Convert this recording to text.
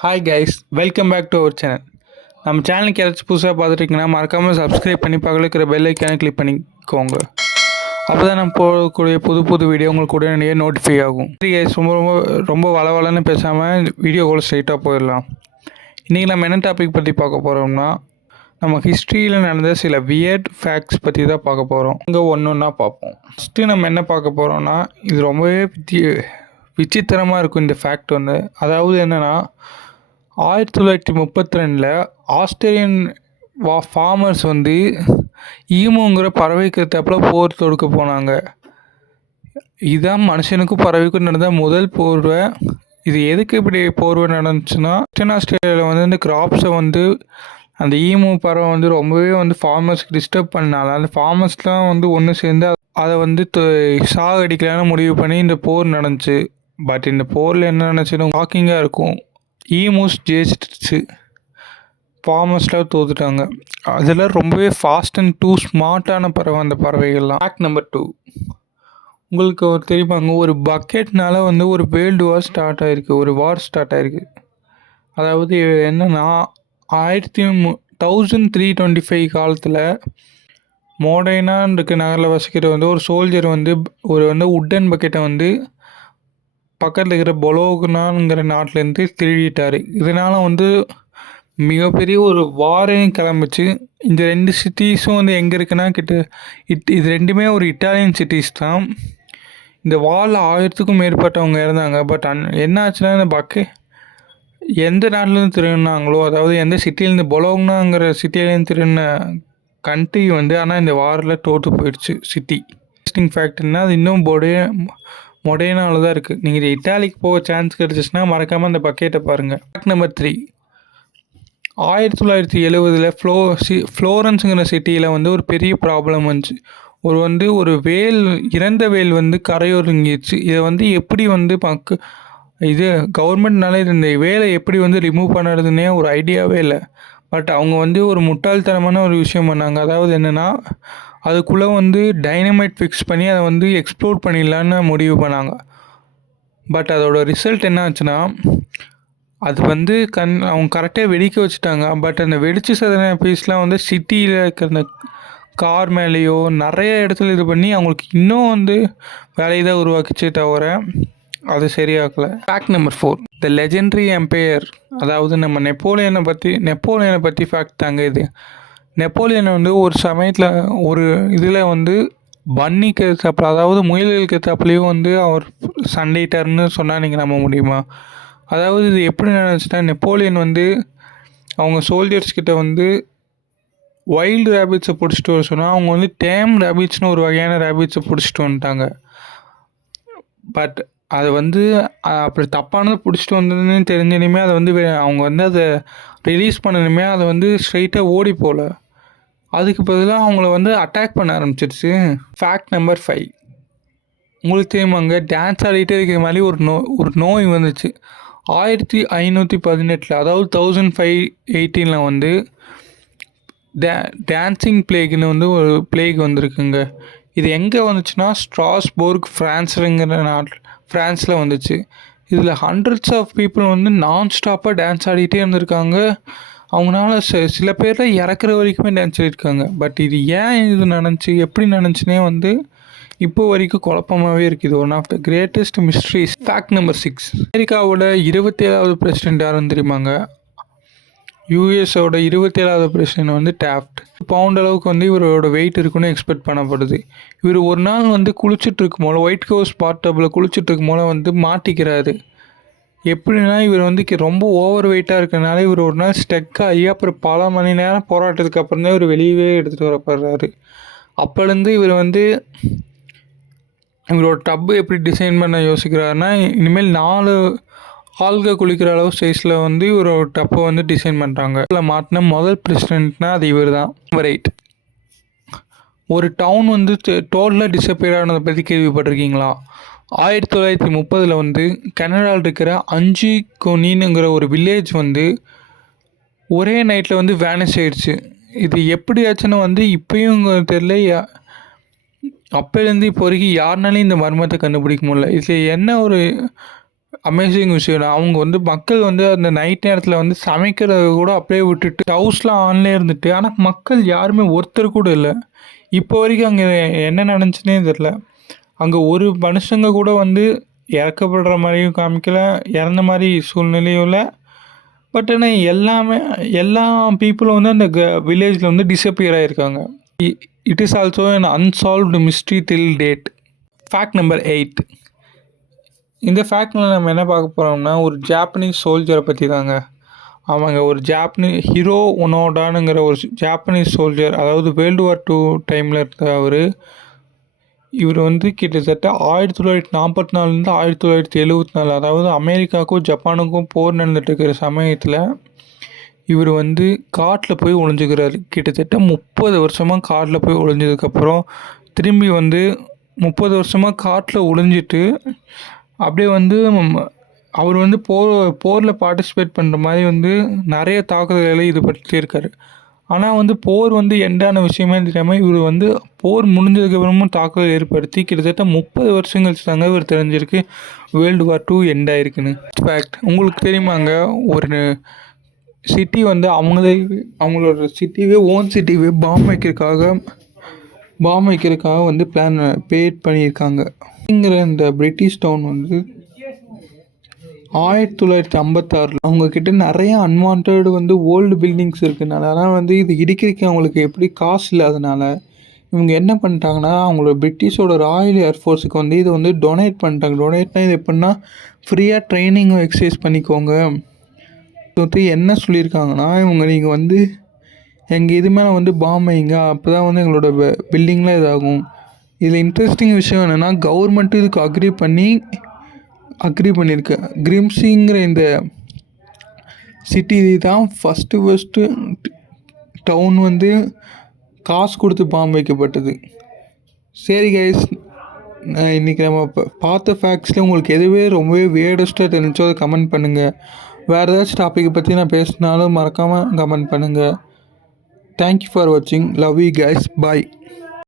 Hi guys, welcome back to our channel. நம்ம சேனலுக்கு யாராச்சும் புதுசாக பார்த்துட்டிங்கன்னா மறக்காமல் சப்ஸ்கிரைப் பண்ணி பக்கத்தில் இருக்கிற பெல் ஐக்கானை கிளிக் பண்ணிக்கோங்க. அப்போ தான் நம்ம போடக்கூடிய புது வீடியோ உங்களுக்கு உடனடியே நோட்டிஃபை ஆகும். சரி கைஸ், ரொம்ப ரொம்ப ரொம்ப வளவலன்னு பேசாமல் வீடியோக்குள்ளே ஸ்ட்ரைட்டாக போயிடலாம். இன்றைக்கி நம்ம என்ன டாபிக் பற்றி பார்க்க போகிறோம்னா, நம்ம ஹிஸ்ட்ரியில் நடந்த சில வியர்ட் ஃபேக்ட்ஸ் பற்றி தான் பார்க்க போகிறோம். இங்கே ஒன்று ஒன்றா பார்ப்போம். ஃபஸ்ட்டு நம்ம என்ன பார்க்க போகிறோம்னா, இது ரொம்பவே விசித்திரமாக இருக்கும் இந்த ஃபேக்ட் ஒன்று. அதாவது என்னென்னா, 1932 ஆஸ்திரேலியன் ஃபார்மர்ஸ் வந்து ஈமுங்கிற பறவைக்கு தப்பில் போர் தொடுக்க போனாங்க. இதுதான் மனுஷனுக்கும் பறவைக்கும் நடந்த முதல் போர்வை. இது எதுக்கு இப்படி போர்வை நடந்துச்சுன்னா, வெஸ்டர்ன் ஆஸ்திரேலியாவில் வந்து இந்த கிராப்ஸை வந்து அந்த ஈமு பறவை வந்து ரொம்பவே வந்து ஃபார்மர்ஸ்க்கு டிஸ்டர்ப் பண்ணால அந்த ஃபார்மர்ஸ்லாம் வந்து ஒன்று சேர்ந்து அதை வந்து சாகடிக்கலான்னு முடிவு பண்ணி இந்த போர் நடந்துச்சு. பட் இந்த போரில் என்ன நினச்சுன்னு ஷாக்கிங்காக இருக்கும். ஈமூஸ் ஜெயிச்சிடுச்சு, ஃபார்மர்ஸ்லாம் தோத்துட்டாங்க. அதெல்லாம் ரொம்பவே ஃபாஸ்ட் அண்ட் டூ ஸ்மார்ட்டான பறவை அந்த பறவைகள்லாம். ஃபேக்ட் நம்பர் 2, உங்களுக்கு தெரியுமாங்க, ஒரு பக்கெட்னால வந்து ஒரு வேர்ல்டு வார் ஸ்டார்ட் ஆகிருக்கு, ஒரு வார் ஸ்டார்ட் ஆகிருக்கு. அதாவது என்னென்னா, 1325 காலத்தில் மோடைனான்னு இருக்க நகரில் வசிக்கிற வந்து ஒரு சோல்ஜர் வந்து ஒரு உட்டன் பக்கெட்டை வந்து பக்கத்தில் இருக்கிற பொலோக்னாங்கிற நாட்டிலேருந்து திருடிட்டார். இதனால் வந்து மிகப்பெரிய ஒரு வாரையும் கிளம்பிச்சு. இந்த 2 சிட்டிஸும் வந்து எங்கே இருக்குன்னா இது ரெண்டுமே ஒரு இட்டாலியன் சிட்டிஸ் தான். இந்த வாரில் 1000க்கும் மேற்பட்டவங்க இருந்தாங்க. பட் என்ன ஆச்சுன்னா, இந்த எந்த நாட்டிலேருந்து திருடினாங்களோ, அதாவது எந்த சிட்டிலேருந்து பொலோக்னாங்கிற சிட்டிலேருந்து திருடின கண்ட்ரி வந்து ஆனால் இந்த வாரில் தோற்று போயிடுச்சு சிட்டி. இன்ட்ரெஸ்டிங் ஃபேக்ட்னா, அது இன்னும் மொடேனாவில் தான் இருக்குது. நீங்கள் இட்டாலிக்கு போக சான்ஸ் கிடச்சிச்சுன்னா மறக்காமல் அந்த பக்கெட்டை பாருங்கள். ஃபேக்ட் நம்பர் 3, 1970 ஃப்ளோரன்ஸுங்கிற சிட்டியில் வந்து ஒரு பெரிய ப்ராப்ளம் வந்துச்சு. ஒரு வேல், இறந்த வேல் வந்து கரையொருங்கிடுச்சு. இதை வந்து எப்படி வந்து கவர்மெண்ட்னால இந்த வேலை எப்படி வந்து ரிமூவ் பண்ணுறதுன்னே ஒரு ஐடியாவே இல்லை. பட் அவங்க வந்து ஒரு முட்டாள்தனமான ஒரு விஷயம் பண்ணாங்க. அதாவது என்னென்னா, அதுக்குள்ளே வந்து டைனமைட் ஃபிக்ஸ் பண்ணி அதை வந்து எக்ஸ்ப்ளோர் பண்ணிடலான்னு முடிவு பண்ணாங்க. பட் அதோட ரிசல்ட் என்ன ஆச்சுன்னா, அது வந்து அவங்க கரெக்டாக வெடிக்க வச்சுட்டாங்க. பட் அந்த வெடிச்சு சதன பீஸ்லாம் வந்து சிட்டியில் இருக்கிற அந்த கார் மேலேயோ நிறைய இடத்துல இது பண்ணி அவங்களுக்கு இன்னும் வந்து வேலையை தான் உருவாக்கிச்சே தவிர அது சரியாகலை. Fact number 4, the legendary empire, அதாவது நம்ம நெப்போலியனை பற்றி ஃபேக்ட் தாங்க இது. நெப்போலியன் வந்து ஒரு சமயத்தில் ஒரு இதில் வந்து பன்னிக்கு ஏற்றாப்புல, அதாவது முயல்களுக்கு ஏற்றாப்புலையும் வந்து அவர் சண்டையிட்டார்னு சொன்னால் நீங்கள் நம்ப முடியுமா? அதாவது இது எப்படி நினச்சிட்டா, நெப்போலியன் வந்து அவங்க சோல்ஜர்ஸ் கிட்ட வந்து வைல்டு ரேபிட்ஸை பிடிச்சிட்டு வர சொன்னால் அவங்க வந்து டேம் ரேபிட்ஸ்னு ஒரு வகையான ரேபிட்ஸை பிடிச்சிட்டு வந்துட்டாங்க. பட் அது வந்து அப்படி தப்பானதை பிடிச்சிட்டு வந்ததுன்னு தெரிஞ்சனுமே அதை வந்து அவங்க வந்து அதை ரிலீஸ் பண்ணணுமே, அதை வந்து ஸ்ட்ரைட்டாக ஓடி போகல. அதுக்கு பதிலாக அவங்கள வந்து அட்டாக் பண்ண ஆரம்பிச்சிடுச்சு. ஃபேக்ட் நம்பர் 5, உங்களுக்கு தெரியுமாங்க, டான்ஸ் ஆடிட்டே இருக்கிற மாதிரி ஒரு நோய் வந்துச்சு 1518, அதாவது 1518 வந்து டான்சிங் பிளேக்னு வந்து ஒரு பிளேக் வந்திருக்குங்க. இது எங்கே வந்துச்சுன்னா, ஸ்ட்ராஸ்போர்க் ஃப்ரான்ஸில் வந்துச்சு. இதில் ஹண்ட்ரட்ஸ் ஆஃப் பீப்புள் வந்து நான் ஸ்டாப்பாக டான்ஸ் ஆடிட்டே இருந்திருக்காங்க. அவங்களால சில பேரில் இறக்குற வரைக்குமே டான்ஸ் ஆடிருக்காங்க. பட் இது ஏன் இது நடந்துச்சு, எப்படி நடந்துச்சுன்னே வந்து இப்போ வரைக்கும் குழப்பமாகவே இருக்குது. One of the greatest mysteries. Fact number 6, அமெரிக்காவோட 27வது பிரசிடென்ட் யாருன்னு தெரியுமாங்க? யூஎஸோட 27வது பிரசிடென்ட் வந்து டாஃப்ட். பவுண்ட் அளவுக்கு வந்து இவரோட வெயிட் இருக்குன்னு எக்ஸ்பெக்ட் பண்ணப்படுது. இவர் ஒரு நாள் வந்து குளிச்சுட்டு இருக்கும் போல, ஒயிட் ஹவுஸ் பாட்டபில் குளிச்சுட்டு இருக்கும் போல வந்து மாட்டிக்கிறாரு. எப்படின்னா, இவர் வந்து ரொம்ப ஓவர் வெயிட்டாக இருக்கிறனால இவர் ஒரு நாள் ஸ்டெக் ஆகி அப்புறம் பல மணி நேரம் போராட்டத்துக்கு அப்புறம் தான் இவர் வெளியவே எடுத்துகிட்டு வரப்படுறாரு. அப்போலேருந்து இவரோட டப்பு எப்படி டிசைன் பண்ண யோசிக்கிறாருன்னா, இனிமேல் 4 ஆள்கள் குளிக்கிற அளவு சைஸில் வந்து இவரோட டப்பை வந்து டிசைன் பண்ணுறாங்க. இதில் மாட்டின முதல் பிரசிடென்ட்னா அது இவர் தான். நம்பர் 8, ஒரு டவுன் வந்து டோட்டலாக டிஸப்பியர் ஆனதை பற்றி கேள்விப்பட்டிருக்கீங்களா? 1930 வந்து கனடாவில் இருக்கிற அஞ்சு கொனின்னுங்கிற ஒரு வில்லேஜ் வந்து ஒரே நைட்டில் வந்து வேனிஷ் ஆயிடுச்சு. இது எப்படி ஆச்சுன்னு வந்து இப்போயும் தெரியல. அப்போலேருந்து இப்போ வரைக்கும் யாருனாலையும் இந்த மர்மத்தை கண்டுபிடிக்க முடியல. இதில் என்ன ஒரு அமேசிங் விஷயம். அவங்க வந்து மக்கள் வந்து அந்த நைட் நேரத்தில் வந்து சமைக்கிறத கூட அப்படியே விட்டுட்டு ஹவுஸ்லாம் ஆன்லேயே இருந்துட்டு, ஆனால் மக்கள் யாருமே ஒருத்தர் கூட இல்லை. இப்போ வரைக்கும் அங்கே என்ன நடந்துச்சுன்னே தெரில. அங்கே ஒரு மனுஷங்க கூட வந்து இறக்கப்படுற மாதிரியும் காமிக்கல, இறந்த மாதிரி சூழ்நிலையும் இல்லை. பட் ஆனால் எல்லா பீப்புளும் வந்து அந்த வில்லேஜில் வந்து டிஸப்பியர் ஆகிருக்காங்க. It is also an unsolved mystery till date. Fact number 8. இந்த ஃபேக்டில் நம்ம என்ன பார்க்க போகிறோம்னா, ஒரு ஜாப்பனீஸ் சோல்ஜரை பற்றி தாங்க. அவங்க ஒரு ஹிரோ ஒனோடானுங்கிற ஒரு ஜாப்பனீஸ் சோல்ஜர், அதாவது வேர்ல்டு வார் 2 டைமில் இருந்த இவர் வந்து கிட்டத்தட்ட 1944லேருந்து 1974, அதாவது அமெரிக்காவுக்கும் ஜப்பானுக்கும் போர் நடந்துட்டு இருக்கிற சமயத்தில் இவர் வந்து காட்டில் போய் ஒளிஞ்சுக்கிறாரு. கிட்டத்தட்ட 30 வருஷமாக காட்டில் போய் ஒளிஞ்சதுக்கப்புறம் திரும்பி வந்து 30 வருஷமாக காட்டில் ஒளிஞ்சிட்டு அப்படியே வந்து அவர் வந்து போரில் பார்ட்டிசிபேட் பண்ணுற மாதிரி வந்து நிறைய தாக்குதல்களை ஈடுபடுத்தியிருக்காரு. ஆனால் வந்து போர் வந்து எண்டான விஷயமே தெரியாமல் இவர் வந்து போர் முடிஞ்சதுக்கப்புறமும் தாக்குதல் ஏற்படுத்தி கிட்டத்தட்ட 30 வருஷம் கழிச்சு தாங்க இவர் தெரிஞ்சிருக்கு வேர்ல்டு வார் 2 எண்ட் ஆயிருக்குன்னு. ஃபேக்ட் உங்களுக்கு தெரியுமாங்க, ஒரு சிட்டி வந்து அவங்களோட சிட்டிவே ஓன் சிட்டிவே பாம் வைக்கிறதுக்காக வந்து பேட் பண்ணியிருக்காங்க. இந்த பிரிட்டிஷ் டவுன் வந்து 1956 அவங்கக்கிட்ட நிறைய அன்வான்ட் வந்து ஓல்டு பில்டிங்ஸ் இருக்குதுனால, ஆனால் வந்து இது இடிக்கிறதுக்கு அவங்களுக்கு எப்படி காசு இல்லாதனால இவங்க என்ன பண்ணிட்டாங்கன்னா, அவங்களோட பிரிட்டிஷோட ராயல் ஏர்ஃபோர்ஸுக்கு வந்து இதை வந்து டொனேட் பண்ணிட்டாங்க. டொனேட்னா இது எப்படின்னா, ஃப்ரீயாக ட்ரைனிங்கும் எக்ஸசைஸ் பண்ணிக்கோங்க. வந்து என்ன சொல்லியிருக்காங்கன்னா, நீங்கள் வந்து எங்கள் இது மேலே வந்து பாம் வைங்க, அப்போ தான் வந்து எங்களோட பில்டிங்லாம் இதாகும். இதில் இன்ட்ரெஸ்டிங் விஷயம் என்னென்னா, கவர்மெண்ட்டு இதுக்கு அக்ரி பண்ணியிருக்கு. கிரிம்சிங்கிற இந்த சிட்டி தான் ஃபஸ்ட்டு டவுன் வந்து காசு கொடுத்து பாம்பு வைக்கப்பட்டது. சரி கைஸ், இன்றைக்கி நம்ம பார்த்த ஃபேக்ட்ஸில் உங்களுக்கு எதுவே ரொம்பவே வியர்டஸ்ட்டாக தெரிஞ்சோ அதை கமெண்ட் பண்ணுங்கள். வேறு ஏதாச்சும் டாப்பிக்கை பற்றி நான் பேசினாலும் மறக்காமல் கமெண்ட் பண்ணுங்கள். தேங்க்யூ ஃபார் வாட்சிங். Love you guys. பாய்.